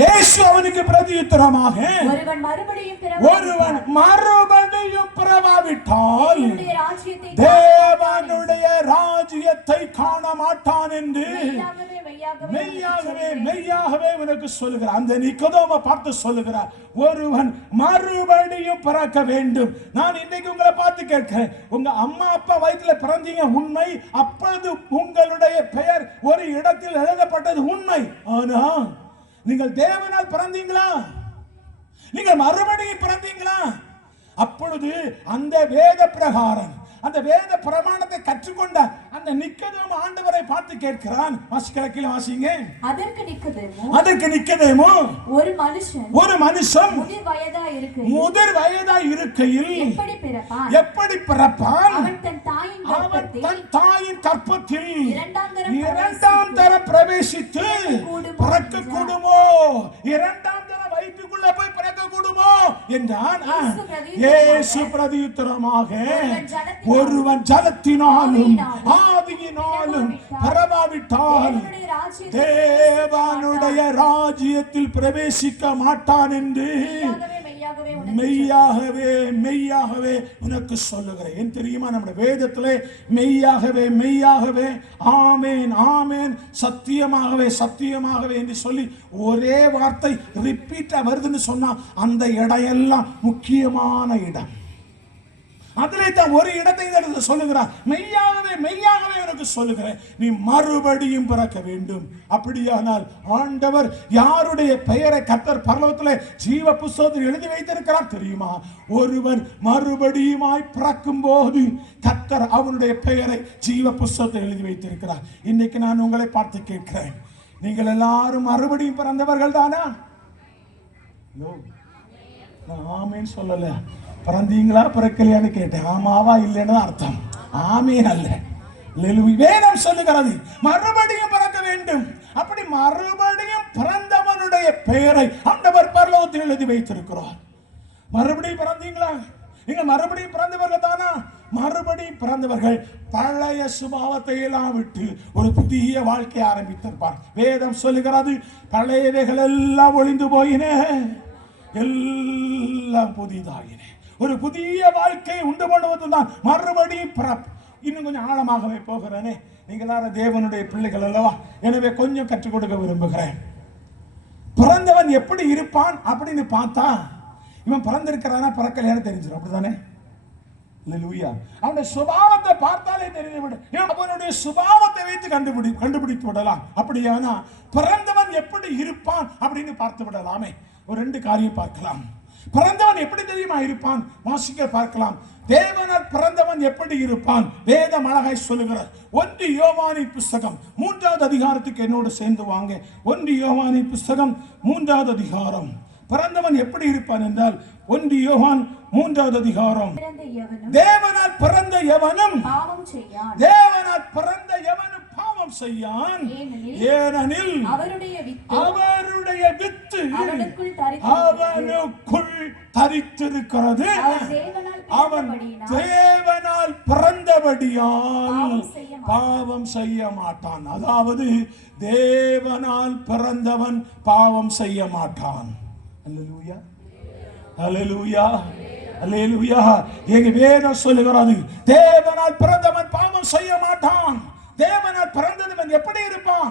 இயேசு அவனுக்கு பிரதியுத்தரமாக, ஒருவன் மறுபடியும் பிறவாவிட்டால் தேவனுடைய ராஜ்யத்தை காண மாட்டான் என்று மெய்யாகவே உனக்கு சொல்லுகிறார். அந்த நிக்கோதேமை பார்த்து சொல்லுகிறார், ஒருவன் மறுபடியும் பிறக்க வேண்டும். நான் இன்னைக்கு உங்களை பார்த்து கேட்கிறேன், உங்க அம்மா அப்பா வயிற்றுல பிறந்தீங்க உண்மை, அப்பொழுது உங்களுடைய பெயர் ஒரு இடத்தில் எழுதப்பட்டது உண்மை. ஆனா நீங்கள் தேவனால் பிறந்தீங்களா? நீங்கள் மறுபடியும் பிறந்தீங்களா? அப்பொழுது அந்த வேத பிரகாரம், அந்த வேத பிரமாணத்தை கற்றுக்கொண்ட அந்த நிக்கோதேமு ஆண்டவரை பார்த்து கேட்கிறான். வாசிக்கல வாசிங்க. அதற்கு நிக்கோதேமு, ஒரு மனுஷன் முதிர் வயதாய் இருக்கையில் எப்படி பிறப்பான்? அவன் தன் தாயின் கற்பத்தில் இரண்டாம் தர பிரவேசித்து பிறக்க கூடுமோ? இரண்டாம் தர வயிற்றுக்குள்ள போய் பிறக்க கூடுமோ என்றான். இயேசு பிரதியுத்தரமாக, ஒருவன் ஜலத்தினாலும் ஆவியினாலும் பிறவாவிட்டால் தேவனுடைய ராஜ்யத்தில் பிரவேசிக்க மாட்டான் என்று மெய்யாகவே உனக்கு சொல்லுகிறேன். ஏன் தெரியுமா? நம்முடைய வேதத்திலே மெய்யாகவே ஆமேன் ஆமேன் சத்தியமாகவே என்று சொல்லி ஒரே வார்த்தை ரிப்பீட்டா வருதுன்னு சொன்னா அந்த இடையெல்லாம் முக்கியமான இடம். அதிலே தான் ஒரு இடத்தை சொல்லுகிறார், மெய்யாகவே உனக்கு சொல்லுகிறேன், நீ மறுபடியும் பிறக்க வேண்டும். அப்படியானால் ஆண்டவர் யாருடைய பெயரை கர்த்தர் பரலோகத்திலே ஜீவ புஸ்தகத்தில் எழுதி வைத்திருக்கிறார் தெரியுமா? ஒருவன் மறுபடியுமாய் பிறக்கும் போது கர்த்தர் அவனுடைய பெயரை ஜீவ புஸ்தகத்தில் எழுதி வைத்திருக்கிறார். இன்னைக்கு நான் உங்களை பார்த்து கேட்கிறேன், நீங்கள் எல்லாரும் மறுபடியும் பிறந்தவர்கள் தானா? ஆமேன்னு சொல்லல, பிறந்தீங்களா பிறக்கலையான்னு கேட்டேன். ஆமாவா இல்லைன்னு அர்த்தம். ஆமீன் அல்ல. வேதம் சொல்லுகிறது மறுபடியும் பிறக்க வேண்டும். அப்படி மறுபடியும் பிறந்தவனுடைய பெயரை ஆண்டவர் பரலோகத்தில் எழுதி வைத்திருக்கிறார். மறுபடியும் பிறந்தீங்களா? நீங்க மறுபடியும் பிறந்தவர்கள் தானா? மறுபடியும் பிறந்தவர்கள் பழைய சுபாவத்தை எல்லாம் விட்டு ஒரு புதிய வாழ்க்கை ஆரம்பித்திருப்பார். வேதம் சொல்லுகிறது, பழையவைகள் எல்லாம் ஒளிந்து போயின, எல்லாம் புதிதாயின. ஒரு புதிய வாழ்க்கையை உண்டு பண்ணுவதுதான் மறுபடியும் பிறப்பு. இன்னும் கொஞ்சம் ஆழமாகவே போகிறேனே, நீங்கள் எல்லாரும் தேவனுடைய பிள்ளைகள் அல்லவா? எனவே கொஞ்சம் கற்றுக் கொடுக்க விரும்புகிறேன். பிறந்தவன் எப்படி இருப்பான் அப்படின்னு பார்த்தா, இவன் பிறந்திருக்கிறானா பிறக்கலையான்னு தெரிஞ்சிடும். அப்படித்தானே? அவனுடைய சுபாவத்தை பார்த்தாலே தெரிந்துவிடும். அவனுடைய சுபாவத்தை வைத்து கண்டுபிடித்து விடலாம். அப்படியானா பிறந்தவன் எப்படி இருப்பான் அப்படின்னு பார்த்து விடலாமே. ஒரு ரெண்டு காரியம் பார்க்கலாம். பிறந்தவன் எப்படி தெரியுமா இருப்பான்? வாசிக்க பார்க்கலாம். தேவனால் பிறந்தவன் எப்படி இருப்பான்? வேதம் அழகாய் சொல்லுகிறார். 1 யோவானின் புஸ்தகம் 3வது அதிகாரத்துக்கு என்னோடு சேர்ந்து வாங்க. 1 யோவானின் புஸ்தகம் 3வது அதிகாரம். பிறந்தவன் எப்படி இருப்பான் என்றால் 1 யோவான் 3வது அதிகாரம். தேவனால் பிறந்த எவனும் பாவம் செய்யான், ஏனெனில் அவருடைய வித்து அவனுக்குள் தரித்திருக்கிறது. அவன் தேவனால் பிறந்தபடியால் பாவம் செய்ய மாட்டான். அதாவது தேவனால் பிறந்தவன் பாவம் செய்ய மாட்டான். அல்லேலூயா, அல்லேலூயா, அல்லேலூயா. எங்க வேதம் சொல்லுகிறது, தேவனால் பிறந்தவன் பாவம் செய்ய மாட்டான். தேவனால் பிறந்தவன் எப்படி இருப்பான்?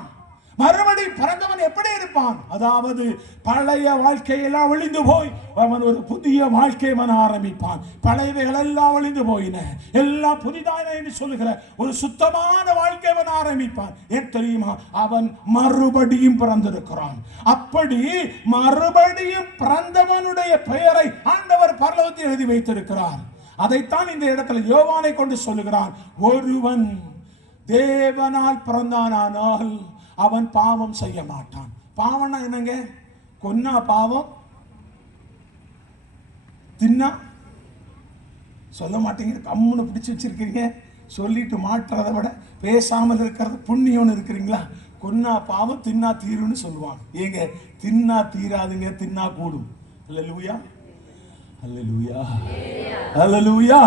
மறுபடியும் பிறந்தவன் எப்படி இருப்பான்? அதாவது பழைய வாழ்க்கையெல்லாம் ஒளிந்து போய் அவன் ஒரு புதிய வாழ்க்கை ஆரம்பிப்பான். பழையவைகள் எல்லாம் ஒளிந்து போயின, எல்லாம் புதிதான என்று சொல்லுகிற ஒரு சுத்தமான வாழ்க்கை ஆரம்பிப்பான். ஏன் தெரியுமா? அவன் மறுபடியும் பிறந்திருக்கிறான். அப்படி மறுபடியும் பிறந்தவனுடைய பெயரை ஆண்டவர் பரலோகத்தில் எழுதி வைத்திருக்கிறார். அதைத்தான் இந்த இடத்துல யோவானை கொண்டு சொல்லுகிறான். ஒருவன் தேவனால் பிறந்தானால் அவன் பாவம் செய்ய மாட்டான். பாவம்னா என்னங்க? கொன்னா பாவம், தின்னா சொல்ல மாட்டீங்க, கம்முன்னு பிடிச்சி வச்சிருக்கீங்க. சொல்லிட்டு மாட்டுறதை விட பேசாமல் இருக்கிறது புண்ணியம்னு இருக்கிறீங்களா? கொன்னா பாவம், தின்னா தீருன்னு சொல்லுவாங்க. ஏங்க, தின்னா தீராதுங்க, தின்னா கூடும். அல்லேலூயா, அல்லேலூயா, அல்லேலூயா.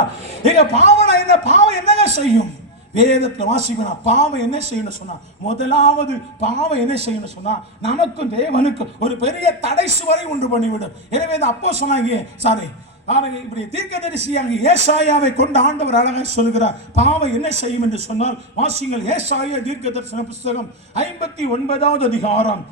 ஏங்க, பாவம்னா என்ன? பாவம் என்னங்க செய்யும்? வேதத்துல வாசிக்கணும். பாவம் என்ன செய்யணும் சொன்னா, முதலாவது பாவம் என்ன செய்யணும் சொன்னா, நமக்கும் தேவனுக்கும் ஒரு பெரிய தடை சுவரை உண்டு பண்ணிவிடும். எனவே அப்போ சொன்னாங்க சாரி இப்படி தீர்க்கதரிசியாக ஏசாயாவை கொண்டு ஆண்டவர் அழகாக சொல்கிறார். பாவம் என்ன செய்யும் என்று சொன்னால், வாசிங்கள் ஏசாயா தீர்க்கதரிசன புஸ்தகம் 59வது அதிகாரம்